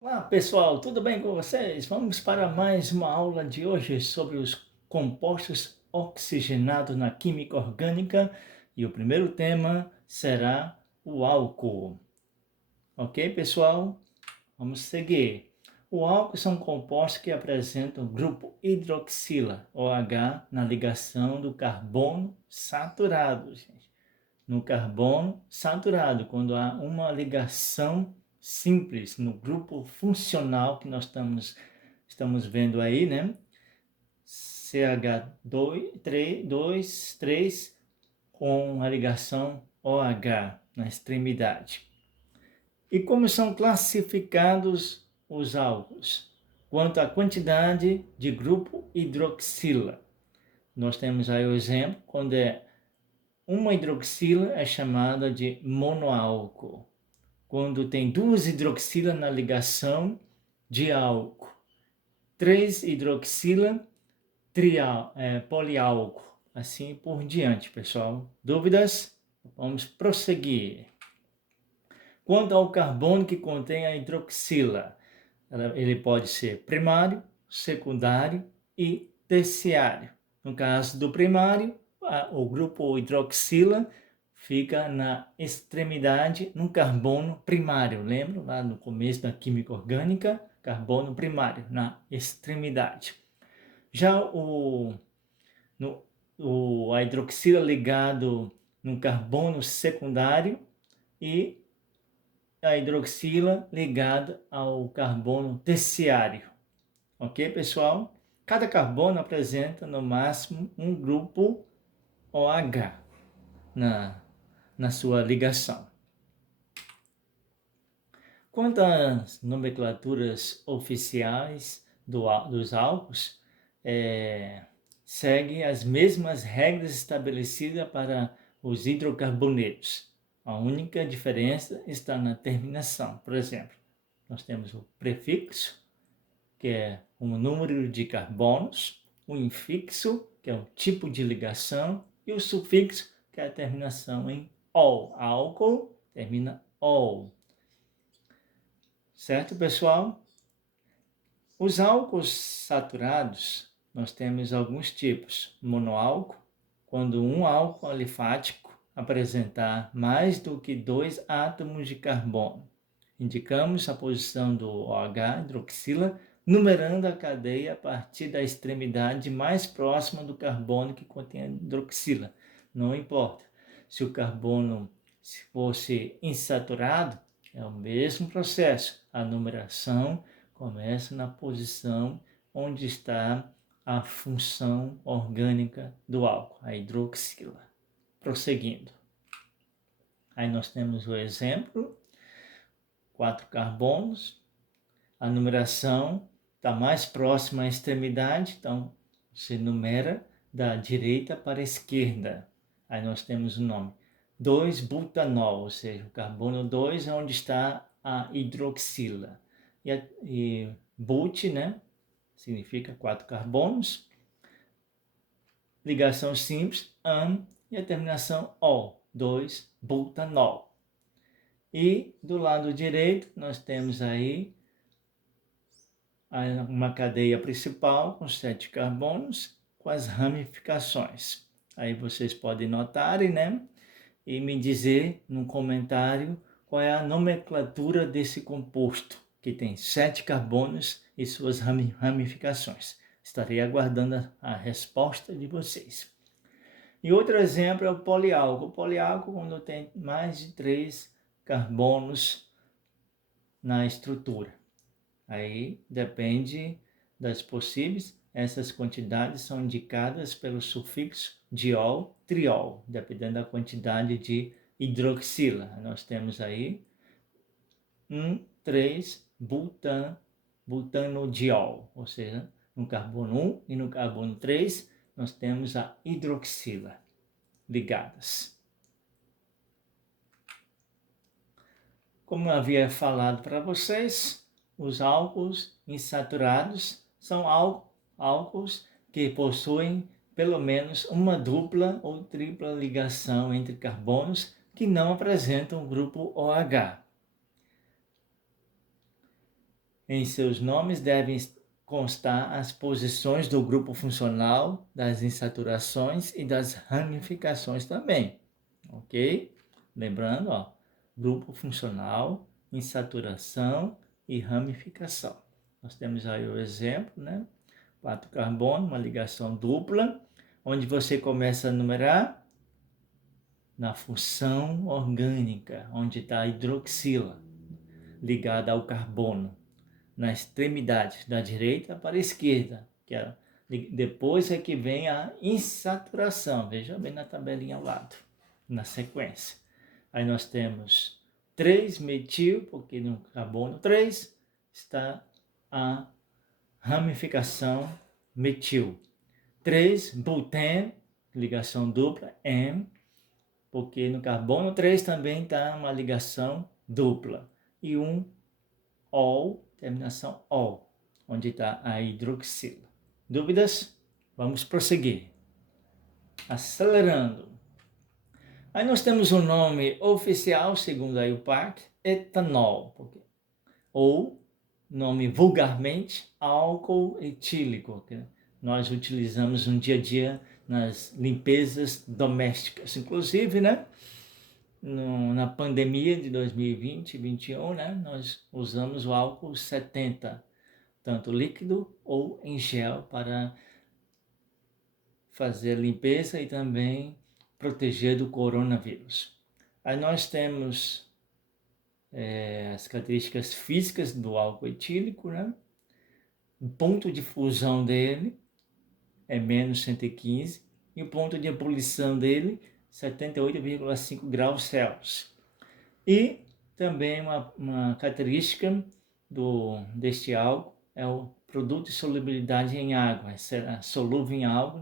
Olá pessoal, tudo bem com vocês? Vamos para mais uma aula de hoje sobre os compostos oxigenados na química orgânica e o primeiro tema será o álcool. Ok, pessoal? Vamos seguir. O álcool são compostos que apresentam o grupo hidroxila, OH, na ligação do carbono saturado, gente. No carbono saturado, quando há uma ligação simples no grupo funcional que nós estamos vendo aí, né? CH2, 3 com a ligação OH na extremidade. E como são classificados os álcools? Quanto à quantidade de grupo hidroxila. Nós temos aí o exemplo, quando é uma hidroxila é chamada de monoálcool. Quando tem duas hidroxilas na ligação, diálcool. Três hidroxila, poliálcool. Assim por diante, pessoal. Dúvidas? Vamos prosseguir. Quanto ao carbono que contém a hidroxila, ele pode ser primário, secundário e terciário. No caso do primário, o grupo hidroxila fica na extremidade no carbono primário. Lembra lá no começo da química orgânica? Carbono primário, na extremidade. Já a hidroxila ligado no carbono secundário e a hidroxila ligada ao carbono terciário. Ok, pessoal? Cada carbono apresenta no máximo um grupo OH na sua ligação. Quanto às nomenclaturas oficiais dos álcools, segue as mesmas regras estabelecidas para os hidrocarbonetos. A única diferença está na terminação. Por exemplo, nós temos o prefixo, que é o número de carbonos, o infixo, que é o tipo de ligação, e o sufixo, que é a terminação em ol. Álcool termina ol. Certo, pessoal? Os álcools saturados, nós temos alguns tipos. Monoálcool, quando um álcool alifático apresentar mais do que 2 átomos de carbono. Indicamos a posição do OH, hidroxila, numerando a cadeia a partir da extremidade mais próxima do carbono que contém a hidroxila. Não importa. Se o carbono fosse insaturado, é o mesmo processo. A numeração começa na posição onde está a função orgânica do álcool, a hidroxila. Prosseguindo. Aí nós temos o exemplo, 4 carbonos, a numeração está mais próxima à extremidade, então você numera da direita para a esquerda. Aí nós temos o nome 2-butanol, ou seja, o carbono 2 é onde está a hidroxila. E but, né, significa 4 carbonos, ligação simples, e a terminação ol, 2-butanol. E do lado direito nós temos aí uma cadeia principal com 7 carbonos com as ramificações. Aí vocês podem notarem, né? E me dizer no comentário qual é a nomenclatura desse composto, que tem 7 carbonos e suas ramificações. Estarei aguardando a resposta de vocês. E outro exemplo é o poliálcool. O poliálcool, quando tem mais de 3 carbonos na estrutura. Aí depende das possíveis, essas quantidades são indicadas pelo sufixo diol, triol, dependendo da quantidade de hidroxila. Nós temos aí 1,3-butanodiol, ou seja, no carbono 1 e no carbono 3 nós temos a hidroxila ligadas. Como eu havia falado para vocês, os álcools insaturados são álcools que possuem pelo menos uma dupla ou tripla ligação entre carbonos que não apresentam o grupo OH. Em seus nomes devem constar as posições do grupo funcional, das insaturações e das ramificações também, ok? Lembrando, ó, grupo funcional, insaturação e ramificação. Nós temos aí o exemplo, né? 4 carbono, uma ligação dupla, onde você começa a numerar na função orgânica, onde está a hidroxila ligada ao carbono, na extremidade da direita para a esquerda, depois é que vem a insaturação, veja bem na tabelinha ao lado, na sequência. Aí nós temos 3-metil, porque no carbono 3 está a ramificação metil. 3-buteno, ligação dupla, M, porque no carbono 3 também está uma ligação dupla. E ol, terminação ol, onde está a hidroxila. Dúvidas? Vamos prosseguir. Acelerando. Aí nós temos o nome oficial, segundo a IUPAC, etanol, ou nome vulgarmente álcool etílico, que nós utilizamos no dia a dia nas limpezas domésticas. Inclusive, né, na pandemia de 2020 e 2021, né, nós usamos o álcool 70, tanto líquido ou em gel, para fazer limpeza e também proteger do coronavírus. Aí nós temos as características físicas do álcool etílico, né? O ponto de fusão dele é menos 115 e o ponto de ebulição dele 78,5 graus Celsius. E também uma característica deste álcool é o produto de solubilidade em água, será solúvel em água,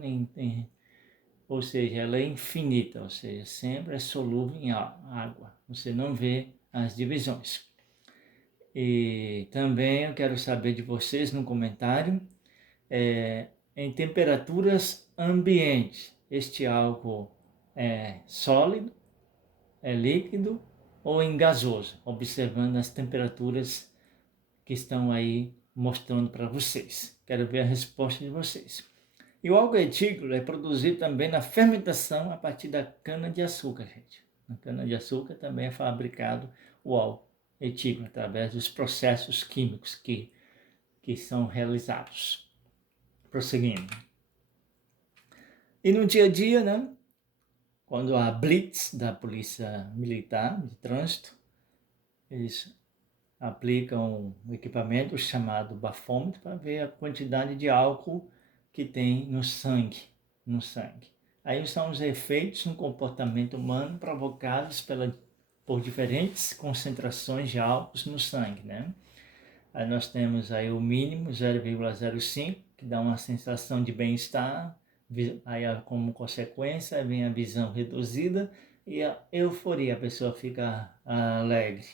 ou seja, ela é infinita, ou seja, sempre é solúvel em água, você não vê as divisões. E também eu quero saber de vocês no comentário, em temperaturas ambientes, este álcool é sólido, é líquido ou em gasoso, observando as temperaturas que estão aí mostrando para vocês. Quero ver a resposta de vocês. E o álcool etílico é produzido também na fermentação a partir da cana-de-açúcar, gente. Na cana-de-açúcar também é fabricado o álcool etílico, através dos processos químicos que são realizados. Prosseguindo. E no dia a dia, né, quando há blitz da polícia militar de trânsito, eles aplicam um equipamento chamado bafômetro para ver a quantidade de álcool que tem no sangue. Aí são os efeitos no comportamento humano provocados por diferentes concentrações de álcool no sangue, né? Aí nós temos aí o mínimo 0,05, que dá uma sensação de bem-estar, aí como consequência vem a visão reduzida e a euforia, a pessoa fica alegre.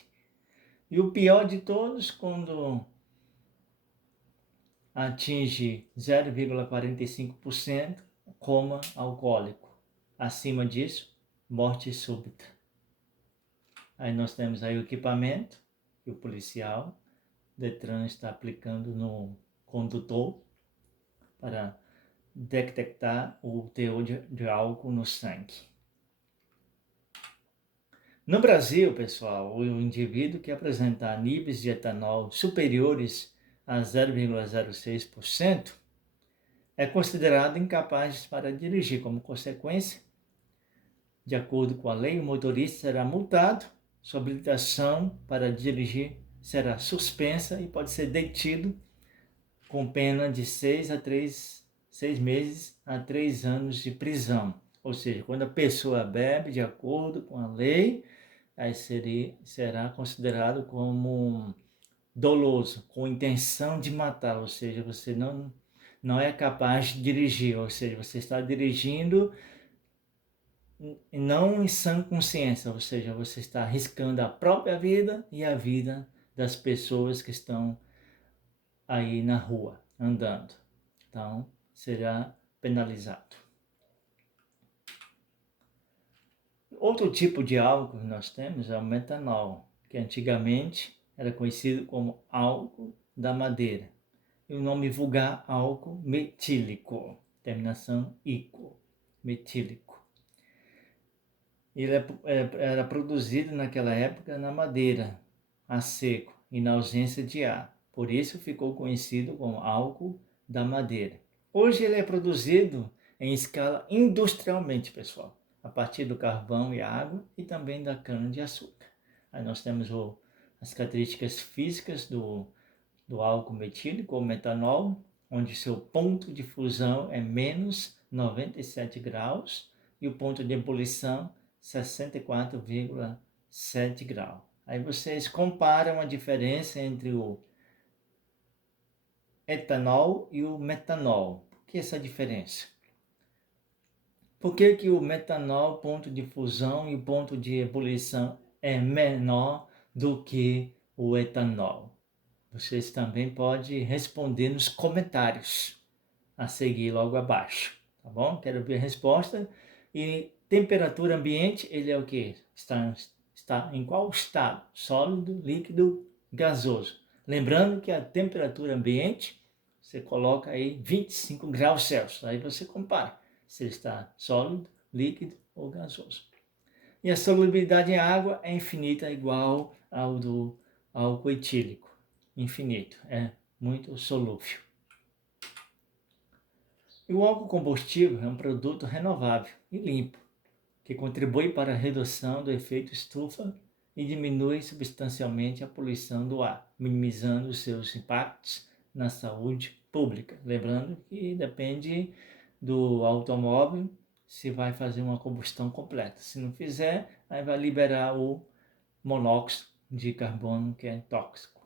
E o pior de todos, quando atinge 0,45%, coma alcoólico. Acima disso, morte súbita. Aí nós temos aí o equipamento que o policial Detran está aplicando no condutor para detectar o teor de álcool no sangue. No Brasil, pessoal, o indivíduo que apresentar níveis de etanol superiores a 0,06% é considerado incapaz para dirigir. Como consequência, de acordo com a lei, o motorista será multado, sua habilitação para dirigir será suspensa e pode ser detido com pena de 6 meses a 3 anos de prisão. Ou seja, quando a pessoa bebe de acordo com a lei, aí será considerado como doloso, com intenção de matar, ou seja, você não é capaz de dirigir, ou seja, você está dirigindo não em sã consciência, ou seja, você está arriscando a própria vida e a vida das pessoas que estão aí na rua, andando. Então, será penalizado. Outro tipo de álcool que nós temos é o metanol, que antigamente era conhecido como álcool da madeira. E o nome vulgar, álcool metílico, terminação ico, metílico. Ele era produzido naquela época na madeira, a seco e na ausência de ar. Por isso ficou conhecido como álcool da madeira. Hoje ele é produzido em escala industrialmente, pessoal, a partir do carvão e água e também da cana-de-açúcar. Aí nós temos as características físicas do álcool metílico ou metanol, onde seu ponto de fusão é menos 97 graus e o ponto de ebulição 64,7 graus. Aí vocês comparam a diferença entre o etanol e o metanol. Por que essa diferença? Por que o metanol, ponto de fusão e o ponto de ebulição é menor do que o etanol? Vocês também podem responder nos comentários a seguir logo abaixo, tá bom? Quero ver a resposta. E temperatura ambiente, ele é o que? Está em qual estado? Sólido, líquido, gasoso. Lembrando que a temperatura ambiente, você coloca aí 25 graus Celsius. Aí você compara se ele está sólido, líquido ou gasoso. E a solubilidade em água é infinita, igual ao do álcool etílico. Infinito, é muito solúvel. E o álcool combustível é um produto renovável e limpo, que contribui para a redução do efeito estufa e diminui substancialmente a poluição do ar, minimizando os seus impactos na saúde pública. Lembrando que depende do automóvel se vai fazer uma combustão completa. Se não fizer, aí vai liberar o monóxido de carbono, que é tóxico.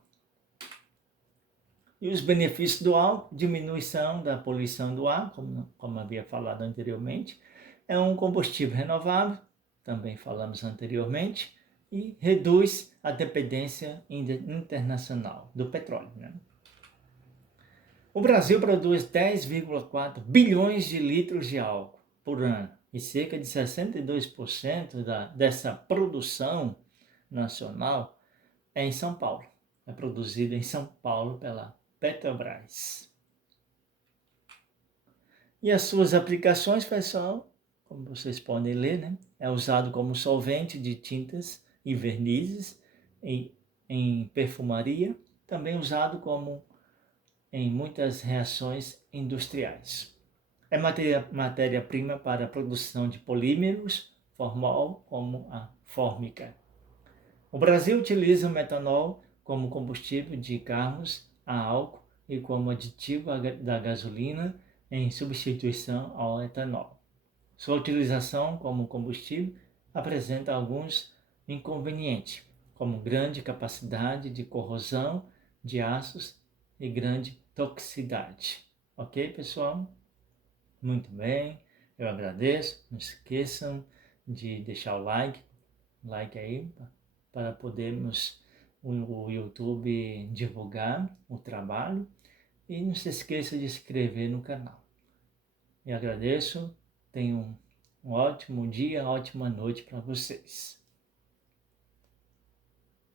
E os benefícios do álcool: diminuição da poluição do ar, como havia falado anteriormente, é um combustível renovável, também falamos anteriormente, e reduz a dependência internacional do petróleo, né? O Brasil produz 10,4 bilhões de litros de álcool por ano, e cerca de 62% dessa produção nacional é em São Paulo. É produzida em São Paulo pela Petrobras. E as suas aplicações, pessoal, como vocês podem ler, né? É usado como solvente de tintas e vernizes em perfumaria, também usado como em muitas reações industriais. É matéria-prima para a produção de polímeros, formol, como a fórmica. O Brasil utiliza o metanol como combustível de carros a álcool e como aditivo da gasolina em substituição ao etanol. Sua utilização como combustível apresenta alguns inconvenientes, como grande capacidade de corrosão de aços e grande toxicidade. Ok, pessoal? Muito bem, eu agradeço. Não esqueçam de deixar o like aí, para podermos o YouTube divulgar o trabalho. E não se esqueça de se inscrever no canal. Eu agradeço, tenham um ótimo dia, ótima noite para vocês.